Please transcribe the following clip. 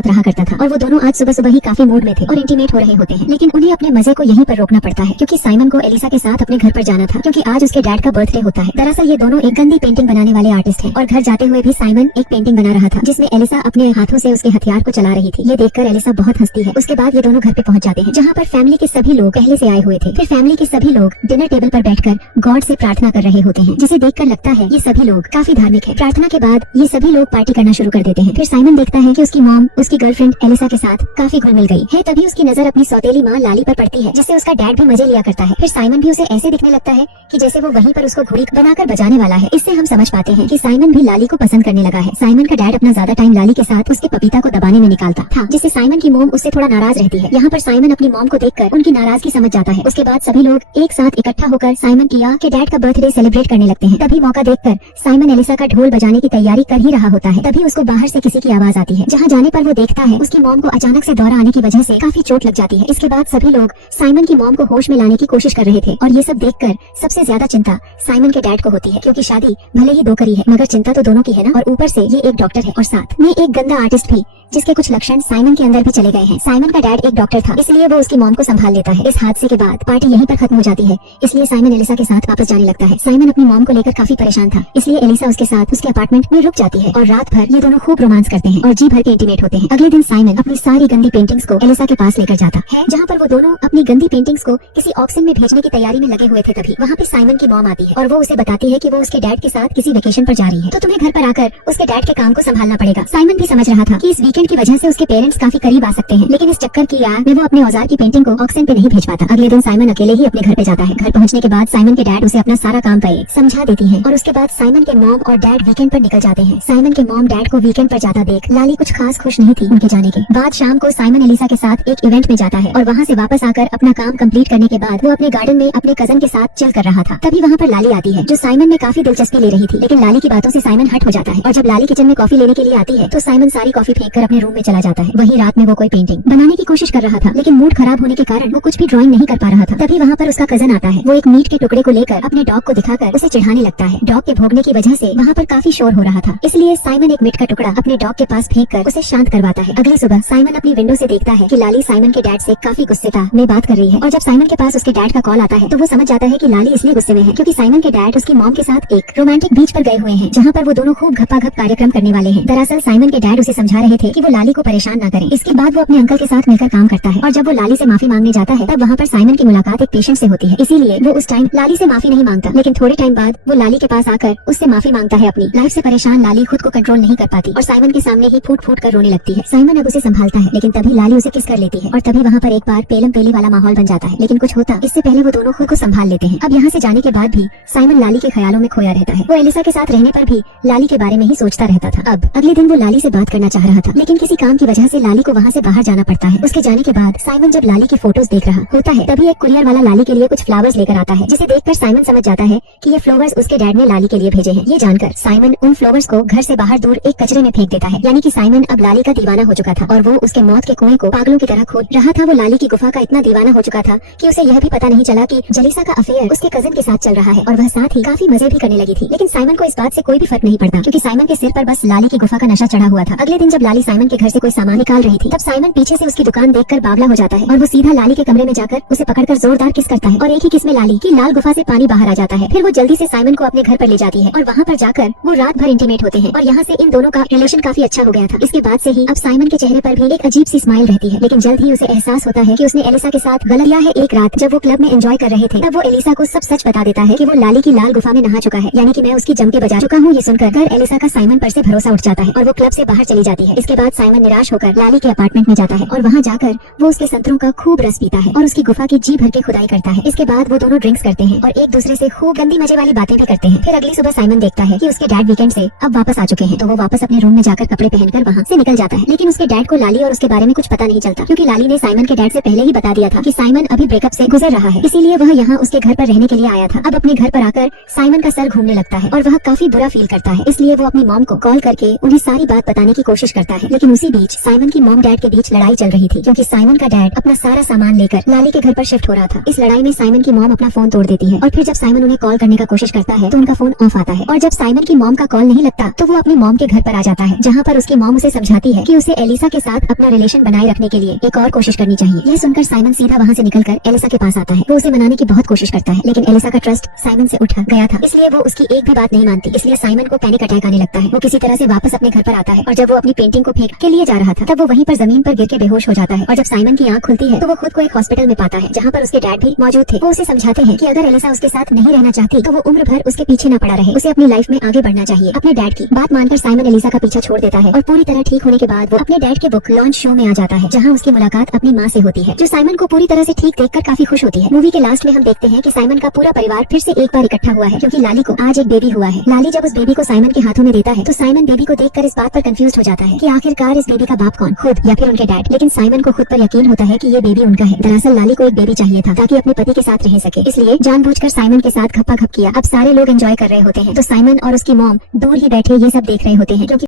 साथ रहा करता था और वो दोनों आज सुबह सुबह ही काफी मूड में थे और इंटीमेट हो रहे होते हैं। लेकिन उन्हें अपने मजे को यहीं पर रोकना पड़ता है क्योंकि साइमन को एलिसा के साथ अपने घर पर जाना था क्योंकि आज उसके डैड का बर्थडे होता है। दरअसल ये दोनों एक गंदी पेंटिंग बनाने वाले आर्टिस्ट हैं और घर जाते हुए भी साइमन एक पेंटिंग बना रहा था जिसमें एलिसा अपने हाथों से उसके हथियार को चला रही थी। ये देखकर एलिसा बहुत हंसती है। उसके बाद ये दोनों घर पे पहुंच जाते हैं जहाँ पर फैमिली के सभी लोग पहले से आए हुए थे। फिर फैमिली के सभी लोग डिनर टेबल पर बैठकर गॉड से प्रार्थना कर रहे होते हैं जिसे देखकर लगता है ये सभी लोग काफी धार्मिक है। प्रार्थना के बाद ये सभी लोग पार्टी करना शुरू कर देते हैं। फिर साइमन देखता है कि उसकी मॉम उसकी गर्लफ्रेंड एलिसा के साथ काफी घुल मिल गई है। तभी उसकी नजर अपनी सौतेली माँ लाली पर पड़ती है जिससे उसका डैड भी मजे लिया करता है। फिर साइमन भी उसे ऐसे दिखने लगता है कि जैसे वो वहीं पर उसको घोड़ी बनाकर बजाने वाला है। इससे हम समझ पाते हैं कि साइमन भी लाली को पसंद करने लगा है। साइमन का डैड अपना ज्यादा टाइम लाली के साथ उसके पपीता को दबाने में निकालता था जिससे साइमन की मॉम उससे थोड़ा नाराज रहती है। यहाँ पर साइमन अपनी मॉम को देखकर उनकी नाराजगी समझ जाता है। उसके बाद सभी लोग एक साथ इकट्ठा होकर साइमन किया के डैड का बर्थडे सेलिब्रेट करने लगते हैं। तभी मौका देखकर साइमन एलिसा का ढोल बजाने की तैयारी कर ही रहा होता है। तभी उसको बाहर से किसी की आवाज आती है। जहाँ जाने पर वो देखता है उसकी मॉम को अचानक से दौरा आने की वजह से काफी चोट लग जाती है। इसके बाद सभी लोग साइमन की मॉम को होश में लाने की कोशिश कर रहे थे और ये सब देखकर सबसे ज्यादा चिंता साइमन के डैड को होती है क्योंकि शादी भले ही दो करी है मगर चिंता तो दोनों की है ना। और ऊपर से ये एक डॉक्टर है और साथ में एक गंदा आर्टिस्ट भी जिसके कुछ लक्षण साइमन के अंदर भी चले गए हैं। साइमन का डैड एक डॉक्टर था इसलिए वो उसकी मॉम को संभाल लेता है। इस हादसे के बाद पार्टी यहीं पर खत्म हो जाती है इसलिए साइमन एलिसा के साथ वापस जाने लगता है। साइमन अपनी मॉम को लेकर काफी परेशान था इसलिए एलिसा उसके साथ उसके अपार्टमेंट में रुक जाती है और रात भर ये दोनों खूब रोमांस करते हैं और जी भर के इंटीमेट होते हैं। अगले दिन साइमन अपनी सारी गंदी पेंटिंग्स को एलिसा के पास लेकर जाता है जहाँ पर वो दोनों अपनी गंदी पेंटिंग्स को किसी ऑक्शन में भेजने की तैयारी में लगे हुए थे। तभी वहाँ पे साइमन की मॉम आती है और वो उसे बताती है कि वो उसके डैड के साथ किसी वेकेशन पर जा रही है तो तुम्हें घर पर आकर उसके डैड के काम को संभालना पड़ेगा। साइमन भी समझ रहा था कि इस वीकेंड की वजह से उसके पेरेंट्स काफी करीब आ सकते हैं लेकिन इस चक्कर की याद में वो अपने औजार की पेंटिंग को ऑक्शन पे नहीं भेज पाता। अगले दिन साइमन अकेले ही अपने घर पे जाता है। घर पहुंचने के बाद साइमन के डैड उसे अपना सारा काम पे समझा देती है और उसके बाद साइमन के मॉम और डैड वीकेंड पर निकल जाते हैं। साइमन के मॉम डैड को वीकेंड पर जाता देख लाली कुछ खास खुश नहीं थी उनके जाने के बाद। शाम को साइमन एलिसा के साथ एक इवेंट में जाता है और वहाँ से वापस आकर अपना काम कंप्लीट करने के बाद वो अपने गार्डन में अपने कजन के साथ चिल कर रहा था। तभी वहाँ पर लाली आती है जो साइमन में काफी दिलचस्पी ले रही थी लेकिन लाली की बातों से साइमन हट हो जाता है और जब लाली किचन में कॉफी लेने के लिए आती है तो साइमन सारी कॉफी फेंक कर अपने रूम में चला जाता है। वही रात में वो कोई पेंटिंग बनाने की कोशिश कर रहा था लेकिन मूड खराब होने के कारण वो कुछ भी ड्राइंग नहीं कर पा रहा था। तभी वहाँ पर उसका कजन आता है। वो एक मीट के टुकड़े को लेकर अपने डॉग को दिखाकर उसे चिढ़ाने लगता है। डॉग के भौंकने की वजह से वहाँ पर काफी शोर हो रहा था इसलिए साइमन एक मीट का टुकड़ा अपने डॉग के पास फेंक कर उसे शांत करवाता है। अगली सुबह साइमन अपनी विंडो से देखता है कि लाली साइमन के डैड से काफी गुस्से में बात कर रही है और जब साइमन के पास उसके डैड का कॉल आता है तो वो समझ जाता है कि लाली इसलिए गुस्से में है क्योंकि साइमन के डैड उसकी मॉम के साथ एक रोमांटिक बीच पर गए हुए हैं जहाँ पर वो दोनों खूब घप्पा-घप कार्यक्रम करने वाले हैं। दरअसल साइमन के डैड उसे समझा रहे थे कि वो लाली को परेशान न करें। इसके बाद वो अपने अंकल के साथ मिलकर काम करता है और जब वो लाली से माफी मांगने जाता है तब वहाँ पर साइमन की मुलाकात एक पेशेंट से होती है इसीलिए वो उस टाइम लाली से माफी नहीं मांगता। लेकिन थोड़े टाइम बाद वो लाली के पास आकर उससे माफी मांगता है। अपनी लाइफ से परेशान लाली खुद को कंट्रोल नहीं कर पाती और साइमन के सामने ही फूट फूट कर रोने लगती है। साइमन अब उसे संभालता है लेकिन तभी लाली उसे किस कर लेती है और तभी वहाँ पर एक बार पेलम पेली वाला माहौल बन जाता है। लेकिन कुछ होता इससे पहले वो दोनों खुद को संभाल लेते हैं। अब यहाँ से जाने के बाद भी साइमन लाली के ख्यालों में खोया रहता है। वो एलिसा के साथ रहने पर भी लाली के बारे में ही सोचता रहता था। अब अगले दिन वो लाली से बात करना चाह रहा था लेकिन किसी काम की वजह से लाली को वहाँ से बाहर जाना पड़ता है। उसके जाने के बाद साइमन जब लाली की फोटोज देख रहा होता है तभी एक कुरियर वाला लाली के लिए कुछ फ्लावर्स लेकर आता है जिसे देखकर साइमन समझ जाता है कि ये फ्लावर्स उसके डैड ने लाली के लिए भेजे हैं। ये जानकर साइमन उन फ्लावर्स को घर से बाहर दूर एक कचरे में फेंक देता है। यानी कि साइमन अब लाली का दीवाना हो चुका था और वो उसके मौत के कुएं को पागलों की तरह खोद रहा था। वो लाली की गुफा का इतना दीवाना हो चुका था कि उसे यह भी पता नहीं चला कि जलीसा का अफेयर उसके कजन के साथ चल रहा है और वह साथ ही काफी मजे भी करने लगी थी। लेकिन साइमन को इस बात से कोई भी फर्क नहीं पड़ता क्योंकि साइमन के सिर पर बस लाली की गुफा का नशा चढ़ा हुआ था। अगले दिन जब लाली साइमन के घर से कोई सामान निकाल रही थी तब साइमन पीछे से उसकी दुकान देखकर बावला हो जाता है और वो सीधा लाली के कमरे में जाकर उसे पकड़कर जोरदार किस करता है और एक ही किस में लाली की लाल गुफा से पानी बाहर आ जाता है। फिर वो जल्दी से साइमन को अपने घर पर ले जाती है और वहाँ पर जाकर वो रात भर इंटीमेट होते हैं और यहाँ से इन दोनों का रिलेशन काफी अच्छा हो गया था। इसके बाद से ही अब साइमन के चेहरे पर भी एक अजीब सी स्माइल रहती है लेकिन जल्द ही उसे एहसास होता है कि उसने एलिसा के साथ गलत किया है। एक रात जब वो क्लब में एंजॉय कर रहे थे तब वो एलिसा को सब सच बता देता है कि वो लाली की लाल गुफा में नहा चुका है यानी कि मैं उसकी जम के बजा चुका हूँ। ये सुनकर एलिसा का साइमन पर से भरोसा उठ जाता है और वो क्लब से बाहर चली जाती है। इसके बाद साइमन निराश होकर लाली के अपार्टमेंट में जाता है और वहाँ जाकर वो उसके संतरों का खूब रस पीता है और उसकी गुफा की जी भर के खुदाई करता है। इसके बाद वो दोनों ड्रिंक्स करते हैं और एक दूसरे से खूब गंदी मजे वाली बातें भी करते हैं। फिर अगली सुबह साइमन देखता है कि उसके डैड वीकेंड से अब वापस आ चुके हैं तो वो वापस अपने रूम में जाकर कपड़े पहनकर वहाँ से निकल जाता है। लेकिन उसके डैड को लाली और उसके बारे में कुछ पता नहीं चलता क्योंकि लाली ने साइमन के डैड से पहले ही बता दिया था कि साइमन अभी ब्रेकअप से गुजर रहा है इसीलिए वह यहाँ उसके घर पर रहने के लिए आया था। अब अपने घर पर आकर साइमन का सर घूमने लगता है और वह काफी बुरा फील करता है इसलिए वो अपनी मॉम को कॉल करके उन्हें सारी बात बताने की कोशिश करता है। लेकिन उसी बीच साइमन की मॉम डैड के बीच लड़ाई चल रही थी, क्योंकि साइमन का डैड अपना सारा सामान लेकर लाली के घर पर शिफ्ट हो रहा था। इस लड़ाई में साइमन की मॉम अपना फोन तोड़ देती है और फिर जब साइमन उन्हें कॉल करने का कोशिश करता है तो उनका फोन ऑफ आता है। और जब साइमन की मॉम का कॉल नहीं लगता तो वो अपनी मॉम के घर पर आ जाता है, जहाँ पर उसकी मॉम उसे समझाती है कि उसे एलिसा के साथ अपना रिलेशन बनाए रखने के लिए एक और कोशिश करनी चाहिए। यह सुनकर साइमन सीधा वहाँ से निकलकर एलिसा के पास आता है। वो उसे मनाने की बहुत कोशिश करता है, लेकिन एलिसा का ट्रस्ट साइमन से उठ गया था, इसलिए वो उसकी एक भी बात नहीं मानती। इसलिए साइमन को पैनिक अटैक आने लगता है। वो किसी तरह से वापस अपने घर पर आता है और जब वो अपनी पेंटिंग को फेंक के लिए जा रहा था तब वो वहीं पर जमीन पर गिर के बेहोश हो जाता है। और जब साइमन की आंख खुलती है तो वो खुद को एक हॉस्पिटल में पाता है, जहाँ पर उसके डैड भी मौजूद थे। वो उसे समझाते हैं कि अगर एलिसा उसके साथ नहीं रहना चाहती तो वो उम्र भर उसके पीछे न पड़ा रहे, उसे अपनी लाइफ में आगे बढ़ना चाहिए। अपने डैड की बात मानकर साइमन एलिसा का पीछा छोड़ देता है और पूरी तरह ठीक होने के बाद वो अपने डैड के बुक लॉन्च शो में आ जाता है, जहाँ उसकी मुलाकात अपनी माँ से होती है, जो साइमन को पूरी तरह से ठीक देखकर काफी खुश होती है। मूवी के लास्ट में हम देखते हैं कि साइमन का पूरा परिवार फिर से एक बार इकट्ठा हुआ है, क्योंकि लाली को आज एक बेबी हुआ है। लाली जब उस बेबी को साइमन के हाथों में देता है तो साइमन बेबी को देखकर इस बात पर कंफ्यूज हो जाता है कि आखिरकार इस बेबी का बाप कौन, खुद या फिर उनके डैड। लेकिन साइमन को खुद पर यकीन होता है कि ये बेबी उनका है। दरअसल लाली को एक बेबी चाहिए था ताकि अपने पति के साथ रह सके, इसलिए जानबूझकर साइमन के साथ घप्पा घप किया। अब सारे लोग एंजॉय कर रहे होते हैं तो साइमन और उसकी मॉम दूर ही बैठे ये सब देख रहे होते हैं, क्योंकि